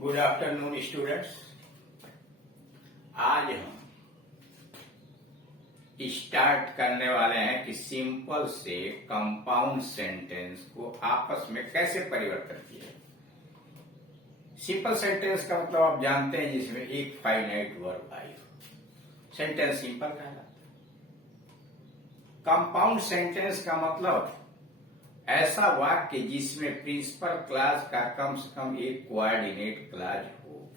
Good afternoon students. आज हम start करने वाले हैं कि सिंपल से कंपाउंड सेंटेंस को आपस में कैसे परिवर्तन किया। सिंपल सेंटेंस का मतलब आप जानते हैं जिसमें एक फाइनाइट वर्ब आई हो, सेंटेंस सिंपल कहलाता है। कंपाउंड सेंटेंस का मतलब ऐसा वाक्य जिसमें प्रिंसिपल क्लॉज का कम से कम एक कोऑर्डिनेट क्लॉज हो,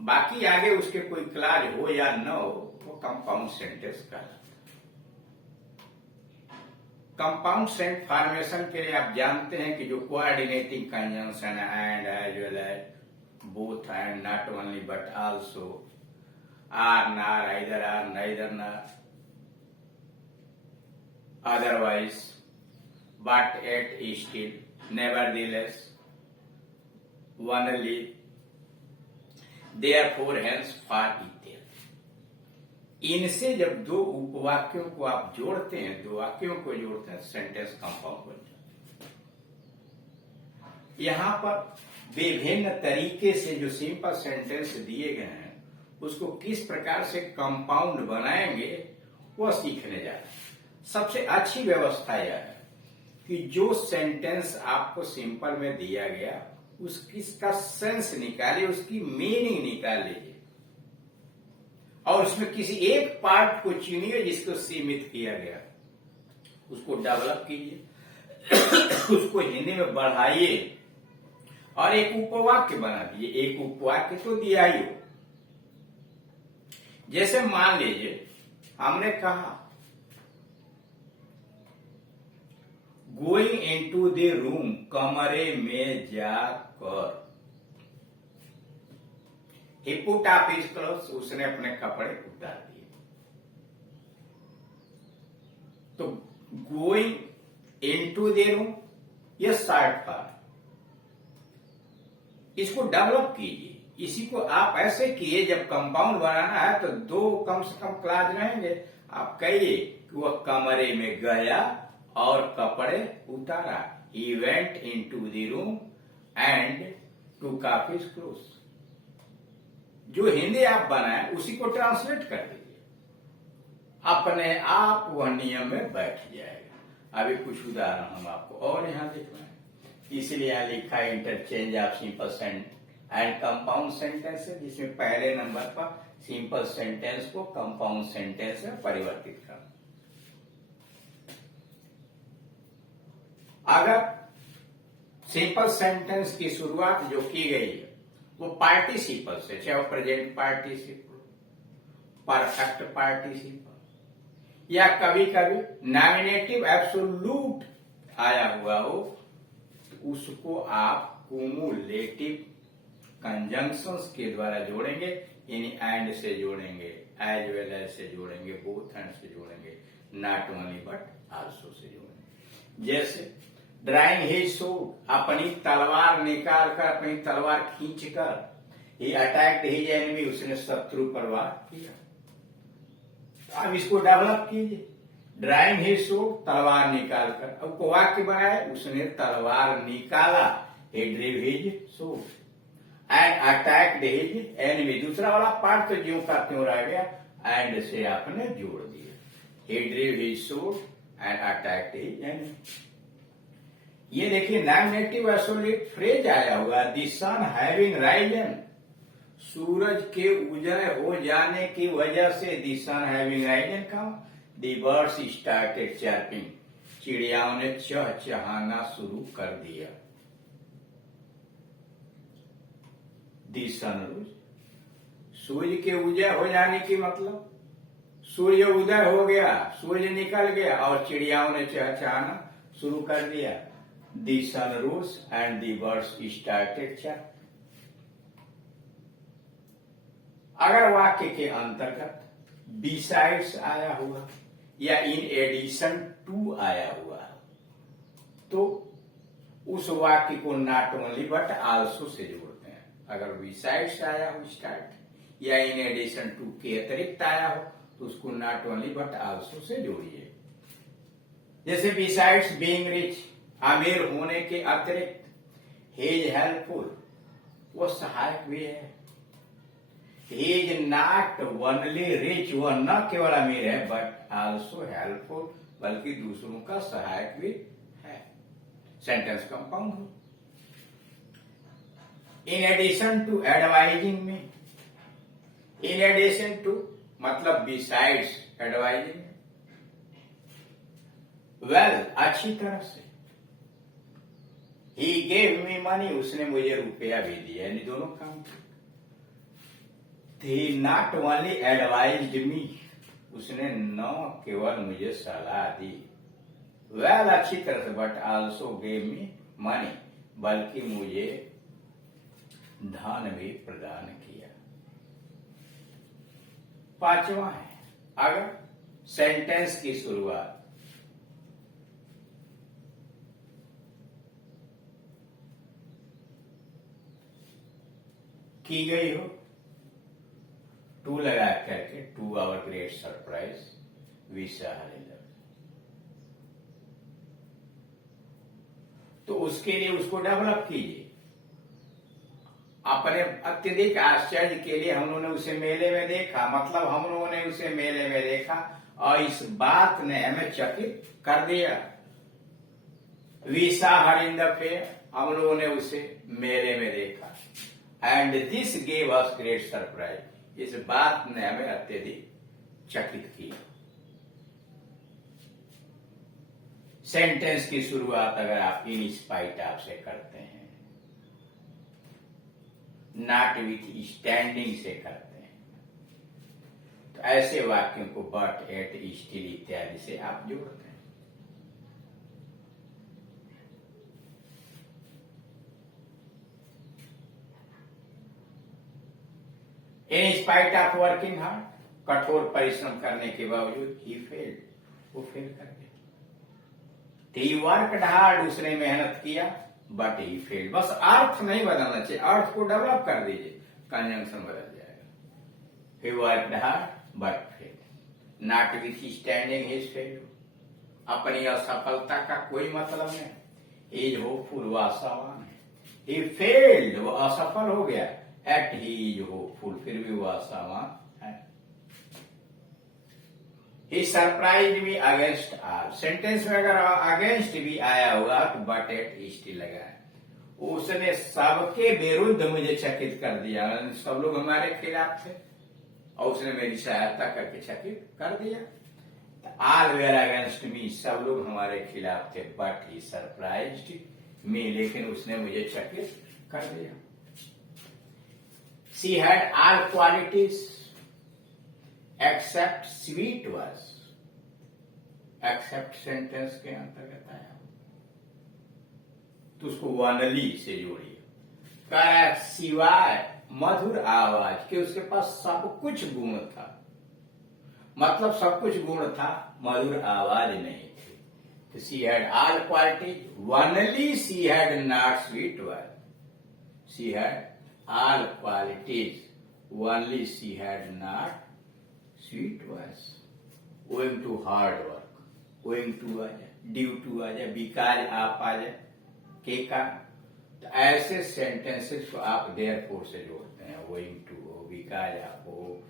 बाकी आगे उसके कोई क्लॉज हो या न हो, वो कंपाउंड सेंटेंस कहलाता है। कंपाउंड सेंटेंस फॉर्मेशन के लिए आप जानते हैं कि जो coordinating conjunction and, as well as, both and, not only but also, or nor, either or, neither nor, otherwise, but yet still, nevertheless, only, therefore, hence, for इत्यादि। इनसे जब दो उपवाक्यों को आप जोड़ते हैं, दो वाक्यों को जोड़ते हैं, सेंटेंस कंपाउंड बन जाता है। यहां पर विभिन्न तरीके से जो सिंपल सेंटेंस दिए गए हैं उसको किस प्रकार से कंपाउंड बनाएंगे वो सीखने जा रहे हैं। सबसे अच्छी व्यवस्था यह है कि जो सेंटेंस आपको सिंपल में दिया गया उसका सेंस निकालिए, उसकी मीनिंग निकाल लीजिए और उसमें किसी एक पार्ट को चुनिए जिसको सीमित किया गया, उसको डेवलप कीजिए, उसको हिंदी में बढ़ाइए और एक उपवाक्य बना दीजिए। एक उपवाक्य तो दिया ही हो। जैसे मान लीजिए हमने कहा गोइंग इनटू द रूम, कमरे में जाकर, ही पुट ऑफ हिज क्लोथ्स, उसने अपने कपड़े उतार दिए। तो गोइंग इनटू द रूम यह शॉर्ट फॉर्म, इसको डेवलप कीजिए। इसी को आप ऐसे किए, जब कंपाउंड बनाना है तो दो कम से कम क्लॉज रहेंगे। आप कहिए कि वह कमरे में गया और कपड़े उतारा। He went into the room and took off his clothes। जो हिंदी आप बनाए उसी को ट्रांसलेट कर दीजिए, अपने आप वह नियम में बैठ जाएगा। अभी कुछ उदाहरण हम आपको और यहाँ दिखवाएं। इसलिए यहाँ लिखा है interchange of simple sentence and compound sentence है, जिसमें पहले नंबर पर सिंपल सेंटेंस को कंपाउंड सेंटेंस में परिवर्तित करना। अगर सिंपल सेंटेंस की शुरुआत जो की गई है वो पार्टिसिपल से, चाहे वो प्रेजेंट पार्टिसिपल, परफेक्ट पार्टिसिपल या कभी कभी नॉमिनेटिव एब्सोल्यूट आया हुआ हो, तो उसको आप कुमुलेटिव कंजंक्शंस के द्वारा जोड़ेंगे। यानी एंड से जोड़ेंगे, एज वेल एज से जोड़ेंगे, बोथ एंड से जोड़ेंगे, not only but also say जोड़ेंगे। जैसे ड्राइंग हिज स्वॉर्ड, अपनी तलवार निकाल कर, अपनी तलवार खींच कर, ही अटैक्ड हिज एनिमी, उसने शत्रु पर वार किया। अब इसको डेवलप कीजिए। ड्राइंग हिज स्वॉर्ड, तलवार निकाल कर, अब वाक्य बनाए, उसने तलवार निकाला, he drew his sword and attacked his enemy. दूसरा वाला पार्ट तो ज्यों का त्यों रह गया, एंड से आपने जोड़ दिया। He drew his sword and attacked his enemy. ये देखिए नॉमिनेटिव एब्सोल्यूट फ्रेज आया हुआ, द सन हैविंग राइजन, सूरज के उदय हो जाने की वजह से, द सन हैविंग राइजन का द बर्ड्स स्टार्टेड चर्पिंग, चिड़ियाओं ने चहचहाना शुरू कर दिया। द सन रोज, सूर्य के उदय हो जाने की मतलब सूर्य उदय हो गया, सूर्य निकल गया और चिड़ियाओं ने चहचहाना शुरू कर दिया। The sun rose and the birds started chirping। अगर वाक्य के अंतर्गत besides आया हुआ या in addition to आया हुआ तो उस वाक्य को not only but also से जोड़ते हैं। अगर besides आया हो स्टार्ट या in addition to के अतिरिक्त आया हो तो उसको not only but also से जोड़िए। जैसे besides being rich, अमीर होने के अतिरिक्त, he is helpful वो सहायक भी है। He is not only rich, वो न केवल अमीर है बट ऑल्सो हेल्पफुल, बल्कि दूसरों का सहायक भी है। सेंटेंस कंपाउंड हो। इन एडिशन टू एडवाइजिंग में, इन एडिशन टू मतलब बिसाइड्स एडवाइजिंग, वेल अच्छी तरह से, ही गेव मी मनी, उसने मुझे रुपया भी दिया, यानी दोनों काम। ही नॉट ओनली एडवाइज्ड मी, उसने न केवल मुझे सलाह दी, वेल अच्छी तरह से, but also gave me money, बल्कि मुझे धन भी प्रदान किया। पांचवा है अगर सेंटेंस की शुरुआत की गई हो टू लगा करके, to our great surprise we saw her in love, तो उसके लिए उसको डेवलप कीजिए। अपने अत्यधिक आश्चर्य के लिए हम लोगों ने उसे मेले में देखा, मतलब हम लोगों ने उसे मेले में देखा और इस बात ने हमें चकित कर दिया। We saw her in the fair, हम लोगों ने उसे मेले में देखा। And this gave us great surprise, इस बात ने हमें अत्यधिक चकित किया। सेंटेंस की शुरुआत अगर आप इन स्पाइट ऑफ से करते हैं, नॉट विथ स्टैंडिंग से करते हैं, तो ऐसे वाक्यों को बट, एट, स्टिल इत्यादि से आप जोड़ते हैं। In spite of working hard, कठोर परिश्रम करने के बावजूद, ही फेल्ड, वो फेल कर गया। ही वर्कड हार्ड, उसने मेहनत किया, बट ही फेल्ड। बस अर्थ नहीं बदलना चाहिए, अर्थ को डेवलप कर दीजिए, कंजंक्शन बदल जाएगा। He worked hard but failed, not with standing his failure, अपनी असफलता का कोई मतलब नहीं। इज होपफुल, वो आशावान है। ही फेल्ड, वो असफल हो गया। एट ही इज होपफुल, फिर भी वो आशावान है। He surprise me against all, sentence में अगर अगेंस्ट भी आया होगा तो बट एट स्टिल लगा है। उसने सबके विरुद्ध मुझे चकित कर दिया, सब लोग हमारे खिलाफ थे और उसने मेरी सहायता करके चकित कर दिया। ऑल वेयर अगेंस्ट मी, सब लोग हमारे खिलाफ थे, बट ही सरप्राइज्ड मी, लेकिन उसने मुझे चकित कर दिया। She had all qualities except sweetness, except sentence के अंतर्गत आया, तो उसको वनली से जोड़िए। क्या सिवाय मधुर आवाज के उसके पास सब कुछ गुण था, मतलब सब कुछ गुण था, मधुर आवाज नहीं थी। तो she had all qualities, only she had not sweet voice. She had all qualities, only she had not sweet voice. Owing to hard work, owing to आ जाए, ड्यू टू आ जाए, बिकॉज आप आ जाए, के कारण। तो ऐसे सेंटेंसेस को आप देयरफॉर से जोड़ते हैं, ओइंग टू हो, बिकॉज आप हो,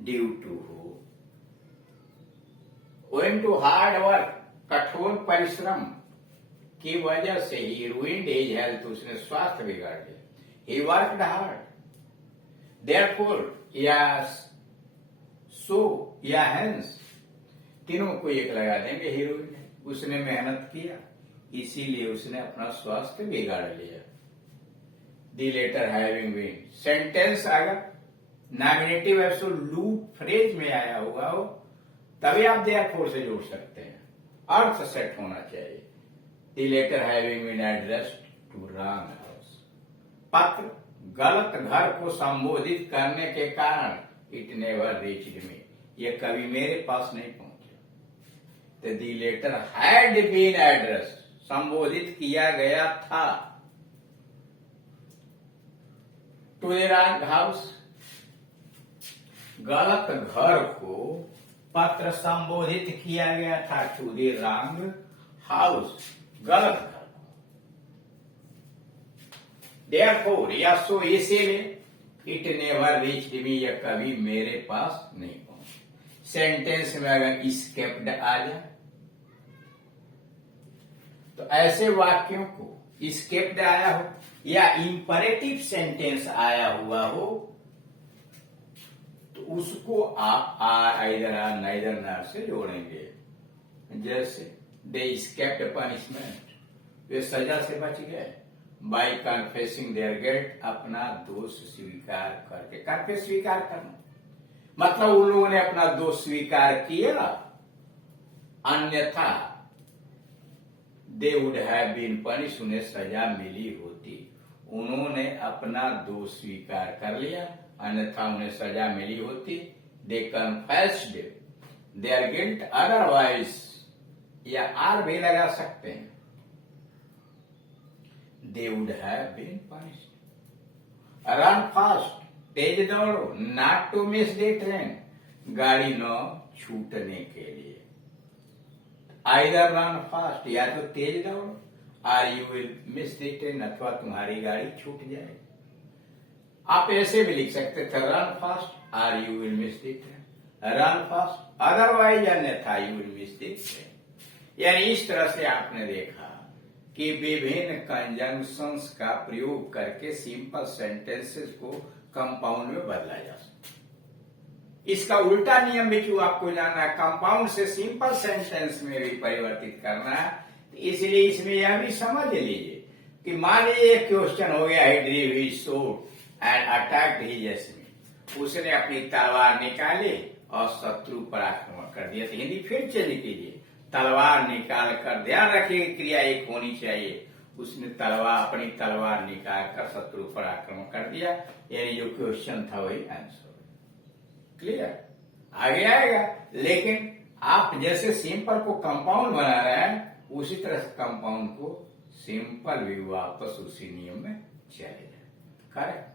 ड्यू टू हो। ओइंग टू हार्ड वर्क, कठोर परिश्रम की वजह से ही रूइंड हिज हेल्थ, उसने स्वास्थ्य बिगाड़ दिया। ही वर्कड हार्ड, देयरफॉर या सो या हेंस, तीनों को एक लगा देंगे, हीरोइन है, उसने मेहनत किया, इसीलिए उसने अपना स्वास्थ्य बिगाड़ लिया। दी लेटर हैविंग बीन, सेंटेंस अगर नॉमिनेटिव एब्सोल्यूट फ्रेज में आया हुआ हो तभी आप देयरफॉर से जोड़ सकते हैं, अर्थ सेट होना चाहिए। The letter having been addressed to wrong house, पत्र गलत घर को संबोधित करने के कारण इट नेवर रीच्ड मी, ये कभी मेरे पास नहीं पहुंचा। तो the letter had been addressed, संबोधित किया गया था, टू द रॉन्ग हाउस, गलत घर को पत्र संबोधित किया गया था, टू द रॉन्ग हाउस, गलत घर। देयरफॉर या सो इसीलिए इट नेवर रीच्ड मी, यह कभी मेरे पास नहीं पहुंची। सेंटेंस में अगर स्केप्ड आ जाए तो ऐसे वाक्यों को स्केप्ड आया हो या इंपरेटिव सेंटेंस आया हुआ हो तो उसको आप or either or neither nor से जोड़ेंगे। जैसे दे स्केप्ड पनिशमेंट, वे सजा से बच गए। बाई कन्फेसिंग देयर गिल्ट, अपना दोष स्वीकार करके। कन्फेस स्वीकार करना मतलब उन लोगों ने अपना दोष स्वीकार किया, अन्यथा they would have been punish, उन्हें सजा मिली होती। उन्होंने अपना दोष स्वीकार कर लिया, अन्यथा उन्हें सजा मिली होती। They confessed their guilt, otherwise या आर भी लगा सकते हैं, they would have been punished. Run fast, तेज दौड़ो, not to miss the train, गाड़ी न छूटने के लिए। आइदर रन फास्ट, या तो तेज दौड़ो, or you will miss the train, अथवा तुम्हारी गाड़ी छूट जाएगी। आप ऐसे भी लिख सकते थे run fast or you will miss the train, run fast otherwise अन्यथा you will miss the train. यानी इस तरह से आपने देखा कि विभिन्न कंजंक्शंस का प्रयोग करके सिंपल सेंटेंसेस को कंपाउंड में बदला जा सकता है। इसका उल्टा नियम भी क्यों आपको जानना है, कंपाउंड से सिंपल सेंटेंस में भी परिवर्तित करना है। तो इसलिए इसमें यह भी समझ लीजिए कि मान लीजिए एक क्वेश्चन हो गया, he drew his sword and attacked his enemy, उसने अपनी तलवार निकाली और शत्रु पर आक्रमण कर दिया। तो हिंदी फिर चेंज कीजिए, तलवार निकाल कर, ध्यान रखिए क्रिया एक होनी चाहिए। उसने अपनी तलवार निकाल कर शत्रु पर आक्रमण कर दिया, यानी जो क्वेश्चन था वही आंसर। क्लियर, आगे आएगा। लेकिन आप जैसे सिंपल को कंपाउंड बना रहे हैं उसी तरह से कंपाउंड को सिंपल भी वापस उसी नियम में चले जाए। करेक्ट।